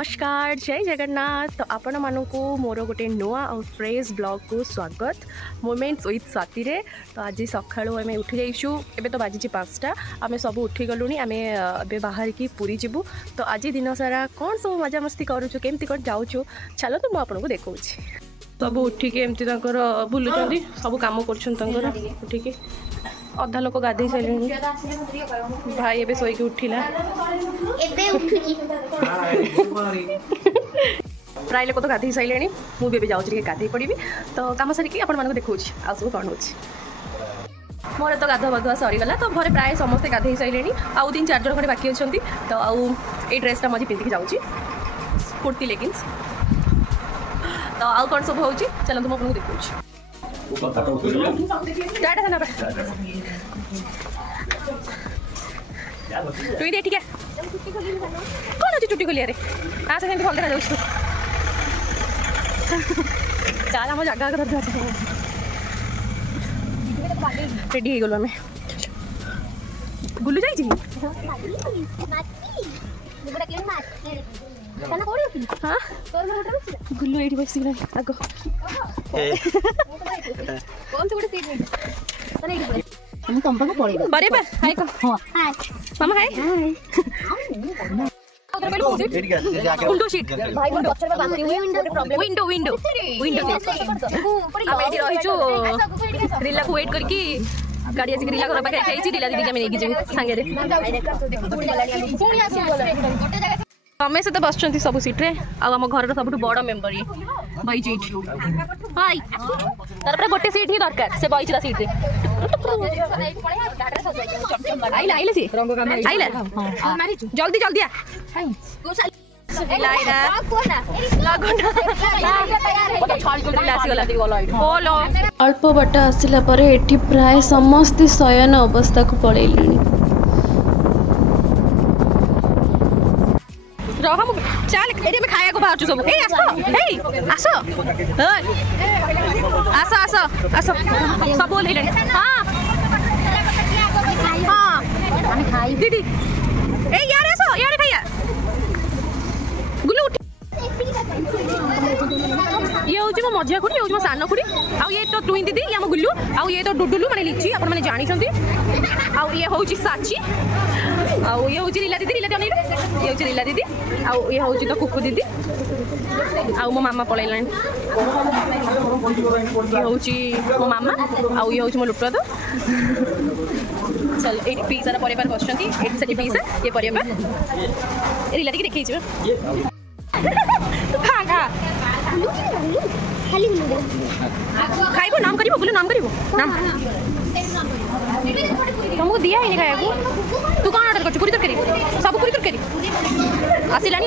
नमस्कार जय जगन्नाथ। तो आपण मानक मोर गोटे नुआ और फ्रेश ब्लॉग को स्वागत मोमेंट्स विथ स्वाति रे। तो आज सका आम उठी जाइछू एबे तो बाजी 5टा आम सब उठी गलु आम ए बाहर की पुरी जीवु। तो आज दिन सारा कौन सब मजा मस्ती करूँ केमती कौन जाऊँ चलो तो मुझे देखा सब उठिक एमती बुलूँ सब कम कर उठिक अधा लोक गाधे सारे भाई एबे सोईकी उठिला प्राय लोक तो गाधे सारे मुझे जाऊँगी गाधे पड़ी तो कम सारिकी आपको देखा आ सब कौन हो मोर तो गाधुआ बधुआ सरीगला। तो घरे प्राय समस्ते गाधे सारे आउ 3-4 जन खड़े बाकी अच्छा तो आउ ड्रेसटा मझे पिंधिकी जाऊँगी कुर्ती लेगिंस। तो आउ कौन सब हो चलो तुम आपको देखा तुई दे ठीक है कौन अच्छी चुट्टी खोलिया आस भल देखा जाऊँ चाल आम जगह रेडी हो गलु आम गुलू जाइए हाँ गुल्लू ये बस आग मामा window seat window window window रिला को वेट करके गाड़ी आसिक रिला घर पाखे खाई रिला दीदी आम सांगे रमेश तो बस सब सीट्रे आम घर सब बड़ मेम्बर ये बही तार गोटे सीट ही दरकार से बही सीट्रे आइला आइले सी आइला जल्दी जल्दी अल्प बाट आसला प्राय समस्त शयन अवस्था को पड़े चल ये खाया को बाहर सब आस आस आस आस सब बोल हाँ हाँ दीदी ए यार आसो यार खाया गुल्लू उठ ये हूँ मो मझिया खुड़ी ये हूँ मो सान खुड़ी आउ ये तो टुई दीदी आम गुल्लू आउ ये तो डुडुलू माने लिची आपण माने जानी आउ ये हूँ साची आउ ये हूँ रीला दीदी रीला ये हूँ रीला दीदी आउ ये हूँ तो कुकु दीदी आउ मो मामा पलैला ये हूँ मो मामा आउ ये हूँ मो लुट तो चल ये पिज्जा परिवार बस पिज्जा ये परिवार रीला दी देखी खाइबो नाम करिबो बोले नाम करिबो नाम तुमको दिया ही नहीं खाया तू कौन ऑर्डर कर पूरी तरकारी सब पूरी तरकारी आसिलानी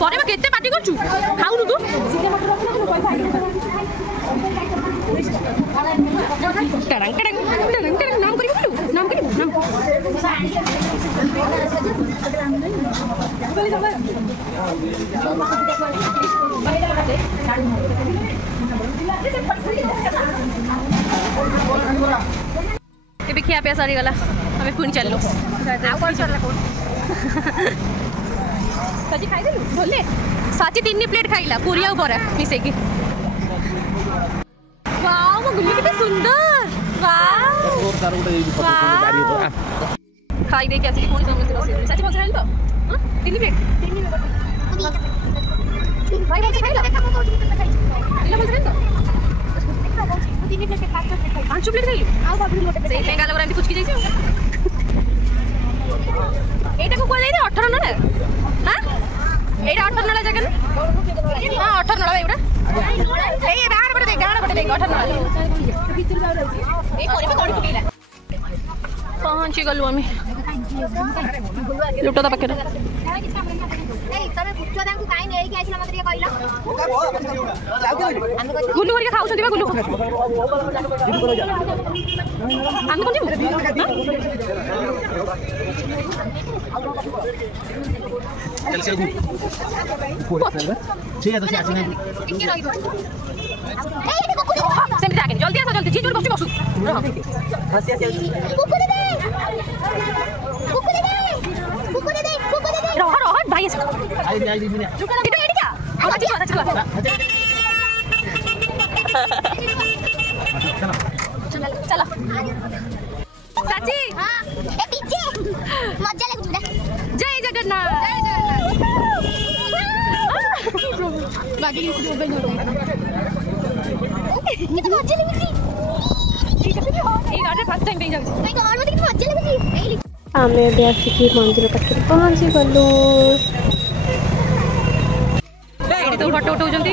पर केते पार्टी करछु खाऊ तू टरंग टरंग टरंग टरंग नाम करिबो बोलू नाम करिबो नाम ए खिया पिया सरी गला हमें पुणी चललो सजी खाई देलु बोले साची 3 प्लेट खाइला पूरी आ बरा मिसेकी वाओ मो गुल्ली कितने सुंदर वाओ खाई दे क्या पुणी समझ रोसे साची भल खाइल तो हां 3 प्लेट भाई भल खाइला देखा मो तो दिला भल खाइल तो 3 प्लेट 5 प्लेट खाइलु आ बाबू लोटे से बेंगाल बरा कुछ की जाइछ एटा को कोइ जाई 18 नले हां एटा 18 नले जगह हां 18 नले एटा ए गाड़ पड़े दे 18 नले ए कोरे कोड़ी पकेला पहुंची गलु आमी लुटो दा पकेर ए तमे पुछो दांकु काई नेई के आइछला मते कहइला गुल्लू करके खाउ छथि बा गुल्लू आमी कोन जीवु ठीक है तो आसी नहीं सेम जाके जल्दी आसा जल्दी जी जोर बसु बसु हसी हसी रह रह भाई ऐसे आई दीदी ने रुक ना एडी क्या आ जी चला चला चला चाची हां ए पीछे मजा लगुला जय जगन्नाथ बाकी मोबाइल नो कितनी मजा लगी ठीक है ये गाड़ी फर्स्ट टाइम पे जाऊ भाई गॉड मत कितनी मजा लगी आमे भी आसिकी मंदिर पाखे पहुँची गलु एडी तो फोटो उठाउजंती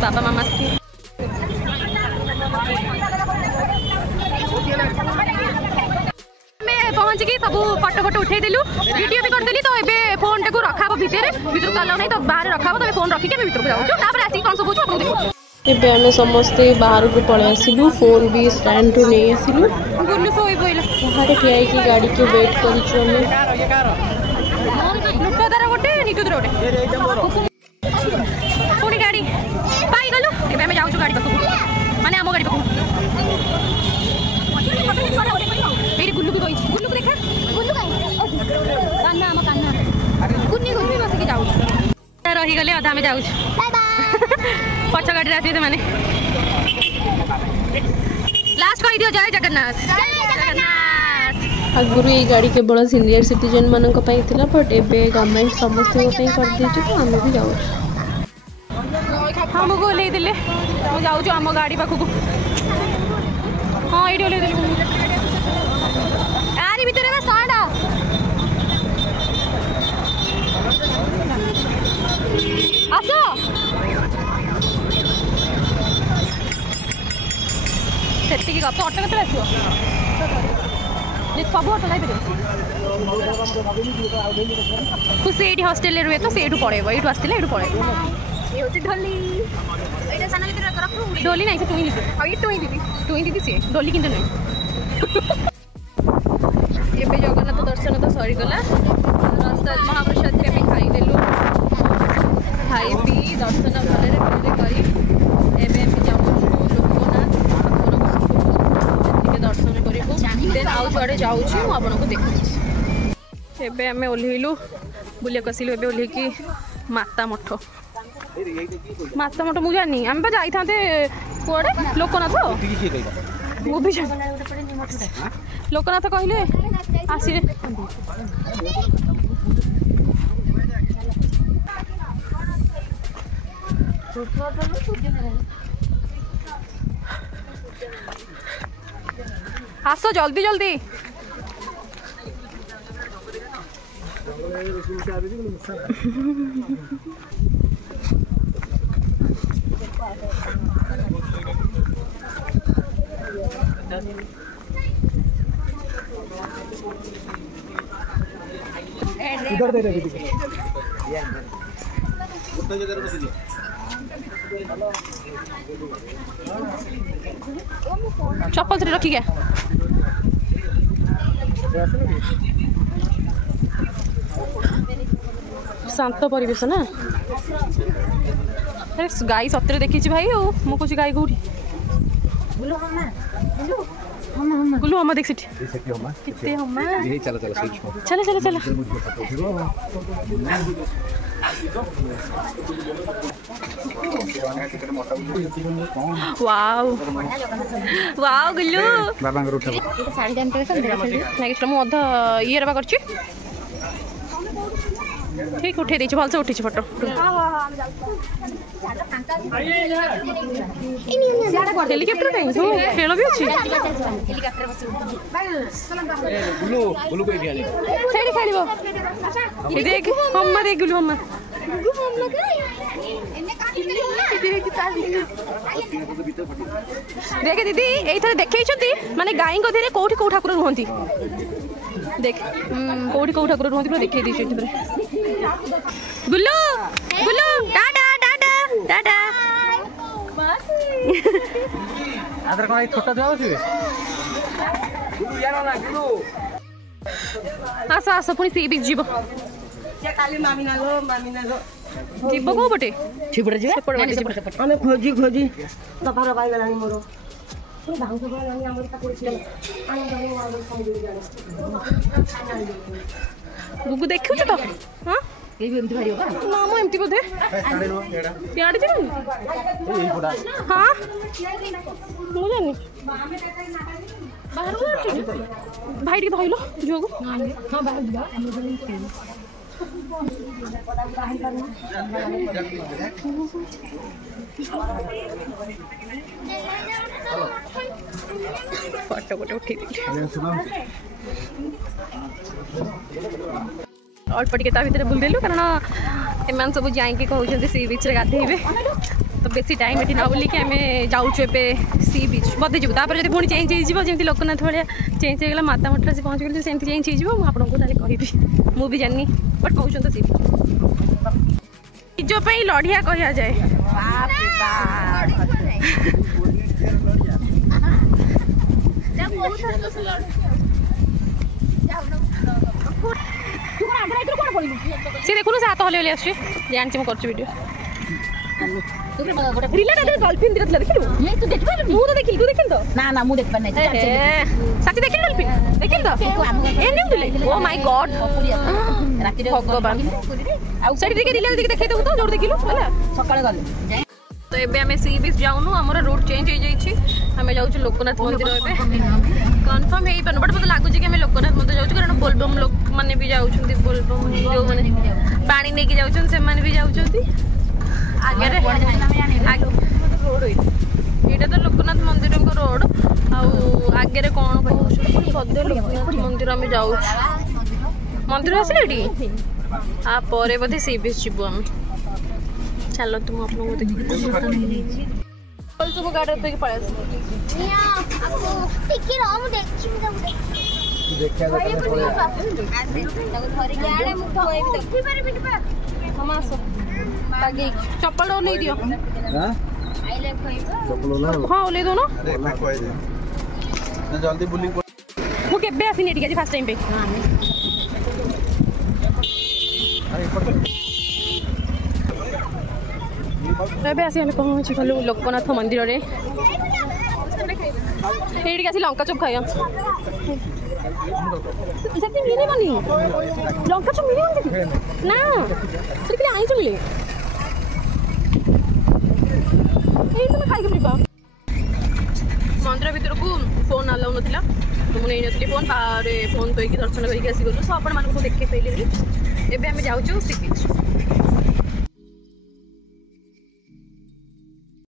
बाबा मामा की पहुँच गई सब फटो फटो उठे देलु वीडियो भी करदेली तो एबे फोन टाको रखा भितर भितर तो अलाउ नहीं तो बाहर रखा तो फोन रखिके भितर को जाऊँ तापर आसी कौन सब आपको देखो ଏବେ ଆମେ ସମସ୍ତେ ବାହାରକୁ ପଳେଇ ଆସିଲୁ ଫୋନ୍ ବି ଷ୍ଟାଣ୍ଡରୁ ନେଇ ଆସିଲୁ गुल्लू सोई बोइला ବାହାରେ ଠିଆ ହେଇକି ଗାଡ଼ିକୁ ୱେଟ୍ କରିଛୁ ଆମେ लुटदार गोटे नितुदर गोटे पुणी गाड़ी पाई गलु एबे हमें जाऊँ गाड़ी पाखु माने आम गाड़ी पाखु मेरी गुल्लू भी बइछि गुल्लू को देखा गुल्लू काई कान्ना आम कान्ना गुन्नी गुन्नी बस के जाऊ रही गले अधा में जाऊ बाय बाय पछ गाड़ी आसी से माने लास्ट कहि दियो जय जगन्नाथ जगन्नाथ आगुरी ये गाड़ी केवल सीनियर सिटीजन मानक पाई थिला बट एबे गवर्नमेंट समस्त को पई कर देछि तो हमें भी जाऊ हमको ले दिले मु जाऊ आम गाड़ी पाखु हाँ ये ले दिले यार भीतर बस साडा आसो सेतिकी गप ऑटो केते आसीओ सब ऑटो जाई खुशी एठी हॉस्टेल रुए तो सेठू पड़ेबो एठू आस्तिले एठू पड़ेबो ये होती ढोली एटा साना भीतर रखू ढोली नहीं से टुई दीदी हां ये टुई दीदी से ढोली किंतु नहीं एबे जगन्नाथ दर्शन तो सरी गला रास्ता महाप्रसाद रे में खाई देलु खाई पी दर्शन भले पूरे करी एबे हम जाऊ लोकनाथ आपन दर्शन करिबो देन आउ जुआड़े जाऊ छी हम आपन को देखु एबे हमें ओल्हिलु बुलिया कसिलु एबे ओल्हि की माता मठ मु जानी आम जाई था कुआड़े लोकनाथ वो भी लोकनाथ कहले आसी आसो जल्दी जल्दी इधर दे दीदी चप्पल से रखी गया शांत परिवेश ना गाई सतरे देखी भाई मु कौन गाई कौटी गुल्लू हमा देख सिटी कितने हमा चलो चलो चलो चलो चलो वाओ वाओ गुल्लू बाबा को उठा साड़ी दाम पे नेक्स्ट मु अध ये रबा करछि ठीक उठे देछि भल से उठिछि फोटो हेलीकॉप्टर नहीं तो खेल भी अच्छी गुलू गुलू कोई दिया नहीं खेली खेलिबो ये देख मम्मा देख गुलू मम्मा देख दीदी ये देखई माने गाई धीरे कौटी कौ ठाकुर रुहती देख कौटी कौ ठाकुर रुहती पूरा देखई दी गुल्लू गुल्लू टाटा टाटा टाटा आदर कोन छोटा जाव छी गुलू यार ना गुलू आस आस पुणी सी बीच जीव जीव कौ पटे खोजी खोजी बुगु देखु तो हाँ ना मो एमती बोधे यार जी हाँ मु जानी भाई टी धइलो जो को हां बाहर जा फोटो फोटो उठी अल्प टे भितर बुलदेलु कारण एम सब जाइए कहते सी बीच गाधेबे तो बेसी टाइम ये ना बोलिक आम जाऊँ सी बीच बदे जीव तापर जब पुणी चेंज होमती लोकनाथ भाया चेंज होगा माता मठ से पहुँच गली सेमती चेंज होपको कहि मुझे जानी बट कहते तो सी निजपाई लड़िया कह जाए सी देखु से हाथ हल आस जानची मुझे वीडियो डॉल्फिन दिखला देखिलु तू देख पारु मु तो देखिल तू देखिल तो ना ना मु देख पार नै साथी देखिल डॉल्फिन देखिल तो ए न्यू दिले ओ माय गॉड राति रे भगवान आउटसाइड देखे रियल देखे तो जोर देखिलु होला सकाळे गले तो एबे हमें सी बीच जाउनु हमर रूट चेंज हो जाई छी हमें जाउछु लोकनाथ मंदिर एबे कंफर्म हेई पन बट मते लागु छी कि हमें लोकनाथ मंदिर जाउछु कारण बोलबम लोक माने भी जाउछुंती बोलबम जो माने पानी नेकी जाउछन से माने भी जाउछंती आगे ये तो लोकनाथ मंदिर को रोड आगे कौन कहते सद्य लोकनाथ मंदिर आम जाऊ मंदिर आसले आपर बोधे सी बीच जीव आम चलो तुम आप सब गाड़ी पे पड़े चप्पल नहीं दियो हाँ ओले दो ना जल्दी बुली मु केबे आसिनी एठी फर्स्ट टाइम पे एबे आसी हम पहुंची गलु लोकनाथ मंदिर रे एठी आसी लंका चप खाया सेती मिले बनी लंका चप मिले बनी ना सेती के आइछ मिले एई तुम खाइ के पिबा मंदिर भीतर को फोन अलाउ नथिला तो मुझे नहीं फोन बाहर फोन तो दर्शन करके आसी गलु सब आपण मानको देखे पइले एबे हम जाउछु सी बीच